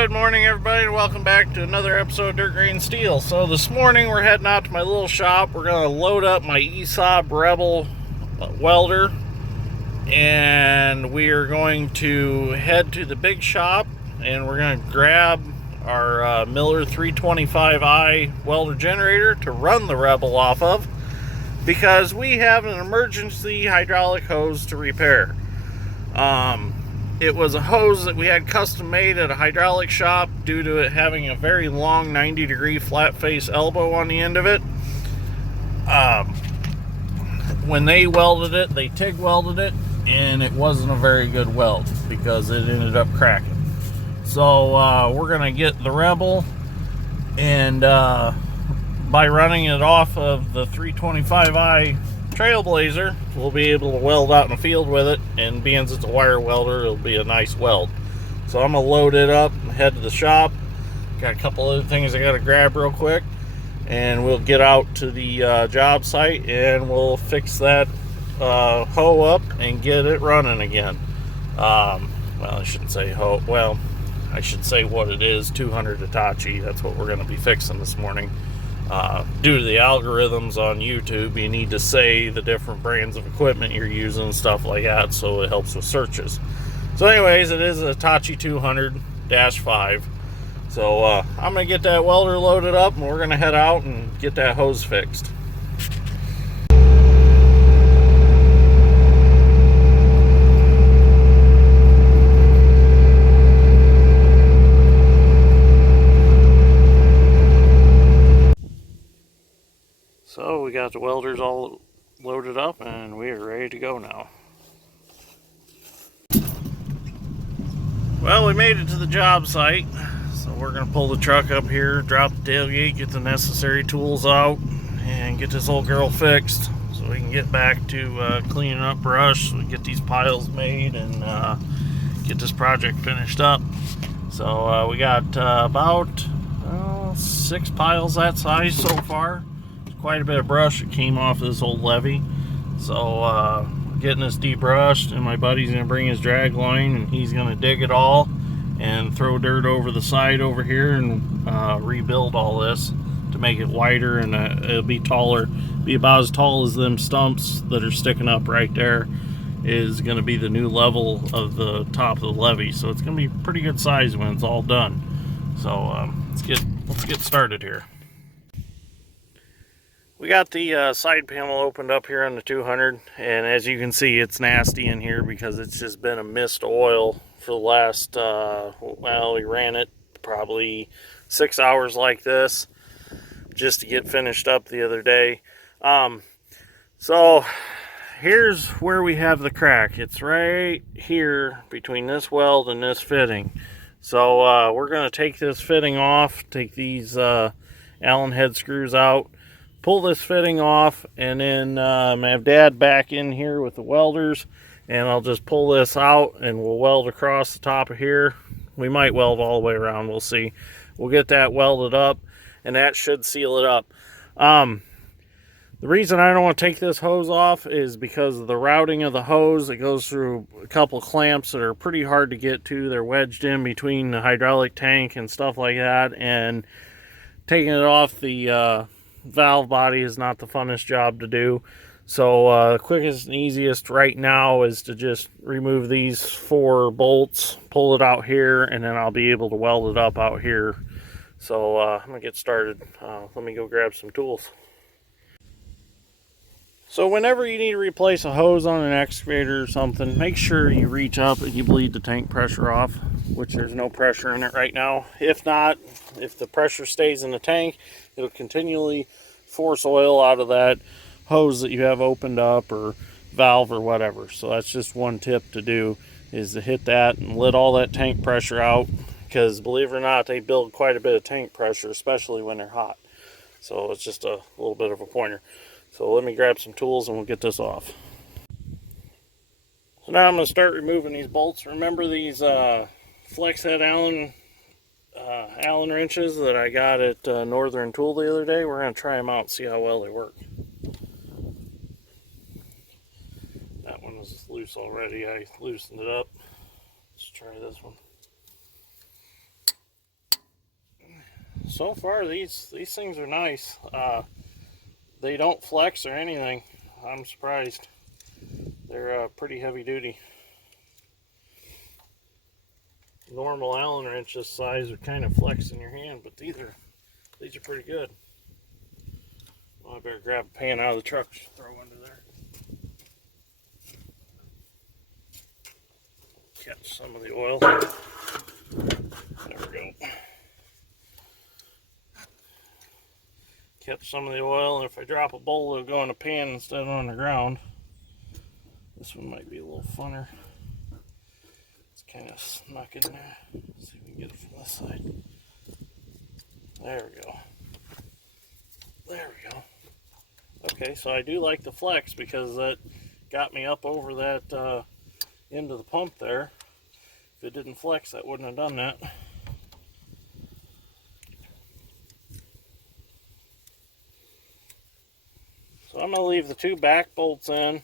Good morning, everybody, and welcome back to another episode of Dirt Grain Steel. So this morning we're heading out to my little shop. We're going to load up my Esab Rebel welder, and we are going to head to the big shop, and we're going to grab our Miller 325i welder generator to run the Rebel off of, because we have an emergency hydraulic hose to repair. It was a hose that we had custom made at a hydraulic shop due to it having a very long 90-degree flat face elbow on the end of it. When they welded it, they TIG welded it, and it wasn't a very good weld because it ended up cracking. So we're going to get the Rebel, and by running it off of the 325i Trailblazer, we'll be able to weld out in the field with it, and being as it's a wire welder, it'll be a nice weld. So I'm gonna load it up and head to the shop. Got a couple other things I gotta grab real quick, and we'll get out to the job site and we'll fix that hoe up and get it running again. Well, I shouldn't say hoe. Well, I should say what it is. 200 Hitachi. That's what we're gonna be fixing this morning. Due to the algorithms on YouTube, you need to say the different brands of equipment you're using and stuff like that, so it helps with searches. So anyways, it is a Hitachi 200-5. So I'm going to get that welder loaded up, and we're going to head out and get that hose fixed. So we got the welders all loaded up, and we are ready to go now. Well, we made it to the job site, so we're going to pull the truck up here, drop the tailgate, get the necessary tools out, and get this old girl fixed so we can get back to cleaning up brush, so we get these piles made and get this project finished up. So we got about 6 piles that size so far. Quite a bit of brush that came off this old levee, so getting this debrushed, and my buddy's gonna bring his drag line and he's gonna dig it all and throw dirt over the side over here and rebuild all this to make it wider, and it'll be taller, be about as tall as them stumps that are sticking up right there. Is going to be the new level of the top of the levee, so it's going to be pretty good size when it's all done. So let's get started here. We got the side panel opened up here on the 200, and as you can see, it's nasty in here because it's just been a mist oil for the last, well, we ran it probably 6 hours like this just to get finished up the other day. So here's where we have the crack. It's right here between this weld and this fitting. So we're going to take this fitting off, take these Allen head screws out, pull this fitting off, and then have Dad back in here with the welders, and I'll just pull this out and we'll weld across the top of here. We might weld all the way around, we'll see. We'll get that welded up, and that should seal it up. The reason I don't want to take this hose off is because of the routing of the hose. It goes through a couple clamps that are pretty hard to get to. They're wedged in between the hydraulic tank and stuff like that, and taking it off the valve body is not the funnest job to do. So the quickest and easiest right now is to just remove these 4 bolts, pull it out here, and then I'll be able to weld it up out here. So I'm gonna get started. Let me go grab some tools. So whenever you need to replace a hose on an excavator or something, make sure you reach up and you bleed the tank pressure off, which there's no pressure in it right now. If not, if the pressure stays in the tank, it'll continually force oil out of that hose that you have opened up or valve or whatever. So that's just one tip to do, is to hit that and let all that tank pressure out, because believe it or not, they build quite a bit of tank pressure, especially when they're hot. So it's just a little bit of a pointer. So let me grab some tools and we'll get this off. So now I'm going to start removing these bolts. Remember these flex head Allen wrenches that I got at Northern Tool the other day? We're going to try them out and see how well they work. That one was loose already. I loosened it up. Let's try this one. so far these things are nice. They don't flex or anything. I'm surprised. They're pretty heavy duty. Normal Allen wrench this size would kind of flex in your hand, but these are pretty good. Well, I better grab a pan out of the truck, throw under there. Catch some of the oil. There we go. Catch some of the oil, and if I drop a bowl, it'll go in a pan instead of on the ground. This one might be a little funner. It's kind of snuck in there. Let's see if we can get it from this side. There we go. There we go. Okay, so I do like the flex because that got me up over that into the pump there. If it didn't flex, that wouldn't have done that. So I'm going to leave the two back bolts in,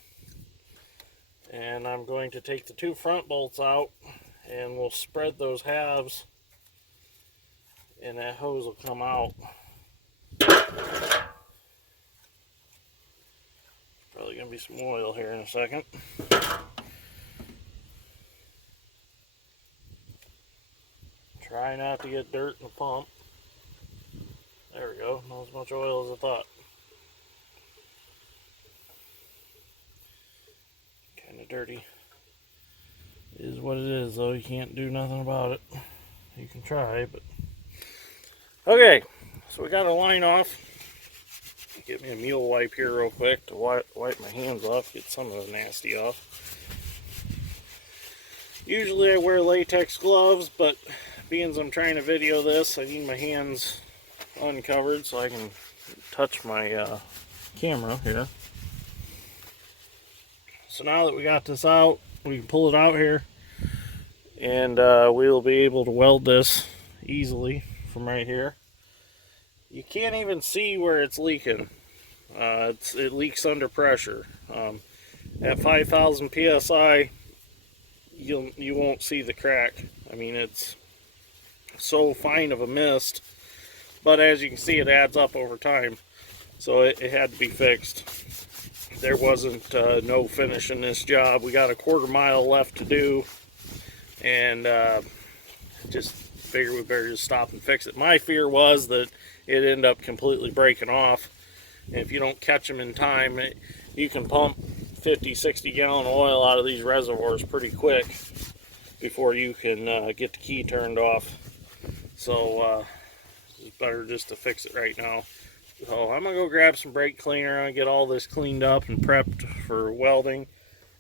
and I'm going to take the two front bolts out, and we'll spread those halves, and that hose will come out. Probably going to be some oil here in a second. Try not to get dirt in the pump. There we go, not as much oil as I thought. Kind of dirty. It is what it is, though. You can't do nothing about it. You can try, but... Okay, so we got a line off. Get me a mule wipe here real quick to wipe my hands off, get some of the nasty off. Usually I wear latex gloves, but being as I'm trying to video this, I need my hands uncovered so I can touch my camera here. So now that we got this out, we can pull it out here, and we'll be able to weld this easily from right here. You can't even see where it's leaking. It leaks under pressure. At 5,000 psi, you won't see the crack. I mean, it's so fine of a mist, but as you can see, it adds up over time. So it had to be fixed. There wasn't no finish in this job. We got a quarter mile left to do, and just figured we better just stop and fix it. My fear was that it ended up completely breaking off. And if you don't catch them in time, you can pump 50-60 gallon oil out of these reservoirs pretty quick before you can get the key turned off. So it's better just to fix it right now. So I'm gonna go grab some brake cleaner and get all this cleaned up and prepped for welding,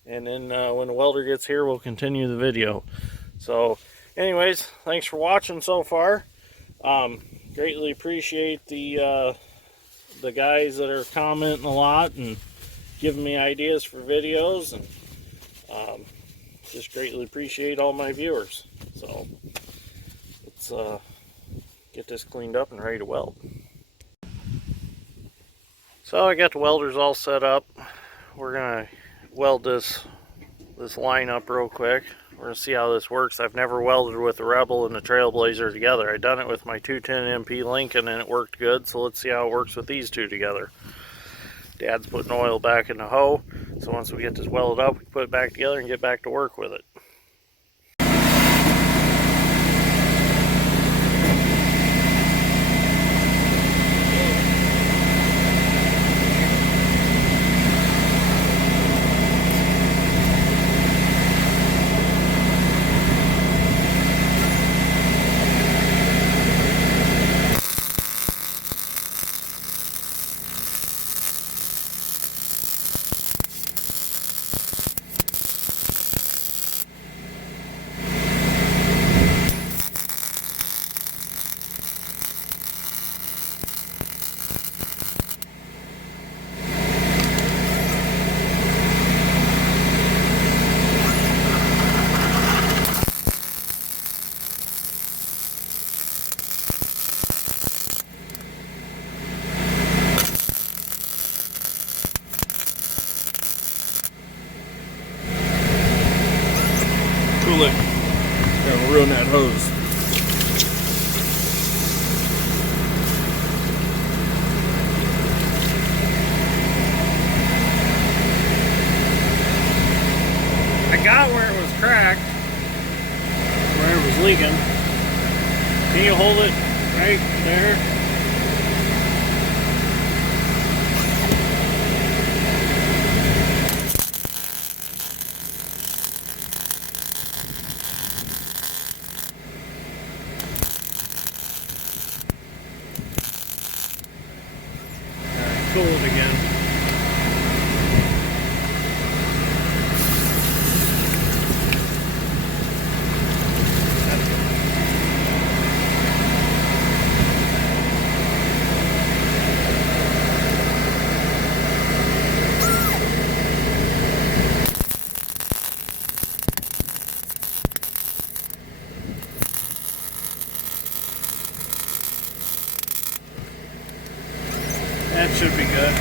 and then when the welder gets here, we'll continue the video. So anyways, thanks for watching so far. Greatly appreciate the guys that are commenting a lot and giving me ideas for videos, and just greatly appreciate all my viewers. So let's get this cleaned up and ready to weld. So I got the welders all set up. We're gonna weld this line up real quick. We're gonna see how this works. I've never welded with the Rebel and the Trailblazer together. I done it with my 210 MP Lincoln and it worked good. So let's see how it works with these two together. Dad's putting oil back in the hoe. So once we get this welded up, we can put it back together and get back to work with it. Look, gonna ruin that hose. he's leaking. Can you hold it right there? Cool it again. That should be good.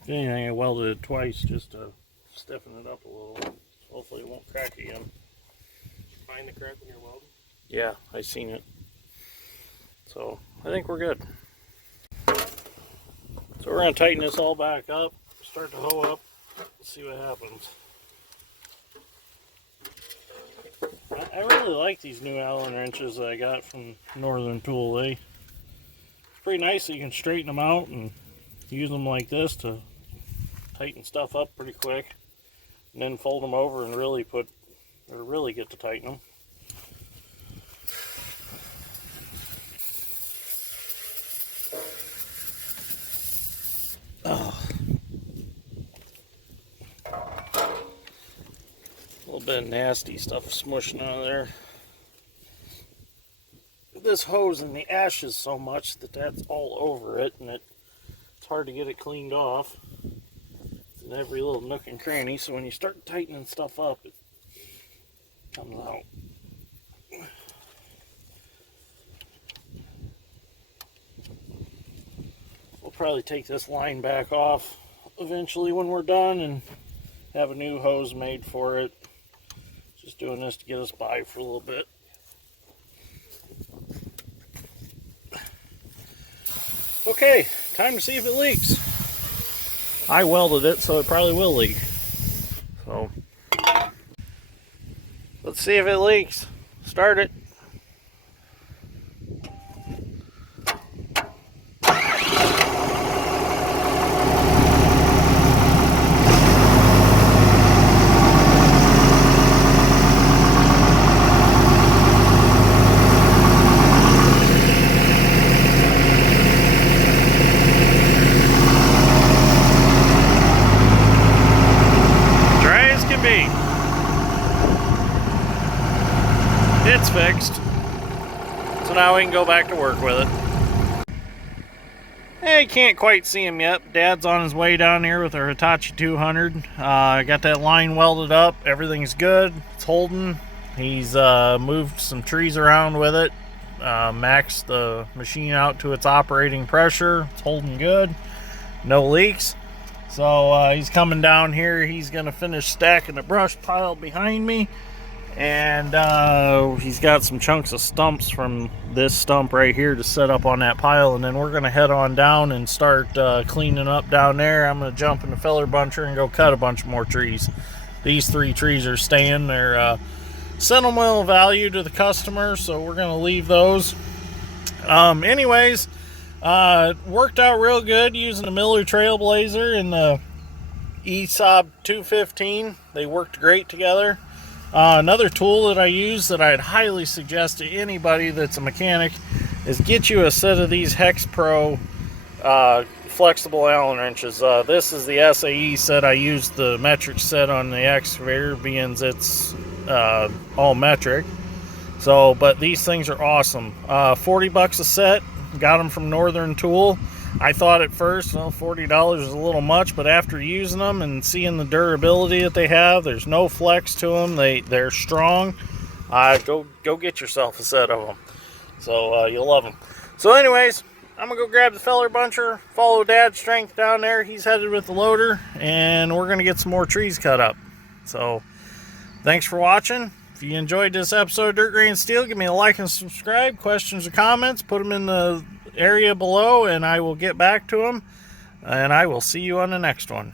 If anything, I welded it twice just to stiffen it up a little. Hopefully it won't crack again. Find the crack in your weld? Yeah, I seen it. So I think we're good. So we're going to tighten this all back up, start the hoe up, see what happens. I really like these new Allen wrenches that I got from Northern Tool. It's pretty nice that you can straighten them out and use them like this to tighten stuff up pretty quick, and then fold them over and really get to tighten them. Oh. A little bit of nasty stuff smushing out of there. This hose and the ashes so much that that's all over it, and it's hard to get it cleaned off. It's in every little nook and cranny, so when you start tightening stuff up, it comes out. We'll probably take this line back off eventually when we're done and have a new hose made for it. Just doing this to get us by for a little bit. Okay, time to see if it leaks. I welded it, so it probably will leak. So, let's see if it leaks. Start it. It's fixed, so now we can go back to work with it. Hey, can't quite see him yet. Dad's on his way down here with our Hitachi 200. I got that line welded up. Everything's good. It's holding. He's moved some trees around with it. Maxed the machine out to its operating pressure. It's holding good. No leaks. So he's coming down here. He's going to finish stacking the brush pile behind me. And he's got some chunks of stumps from this stump right here to set up on that pile, and then we're going to head on down and start cleaning up down there. I'm going to jump in the feller buncher and go cut a bunch more trees. These 3 trees are staying. They're sentimental value to the customer, so we're going to leave those. Anyways, worked out real good using the Miller Trailblazer and the Esab 215. They worked great together. Another tool that I use that I'd highly suggest to anybody that's a mechanic is get you a set of these Hex Pro flexible Allen wrenches. This is the SAE set. I used the metric set on the excavator, being it's all metric. So, but these things are awesome. 40 bucks a set. Got them from Northern Tool. I thought at first, well, $40 is a little much, but after using them and seeing the durability that they have, there's no flex to them. They're strong. Go get yourself a set of them. So you'll love them. So anyways, I'm going to go grab the feller buncher, follow Dad's strength down there. He's headed with the loader, and we're going to get some more trees cut up. So thanks for watching. If you enjoyed this episode of Dirt Grain Steel, give me a like and subscribe. Questions or comments, put them in the area below, and I will get back to them. And I will see you on the next one.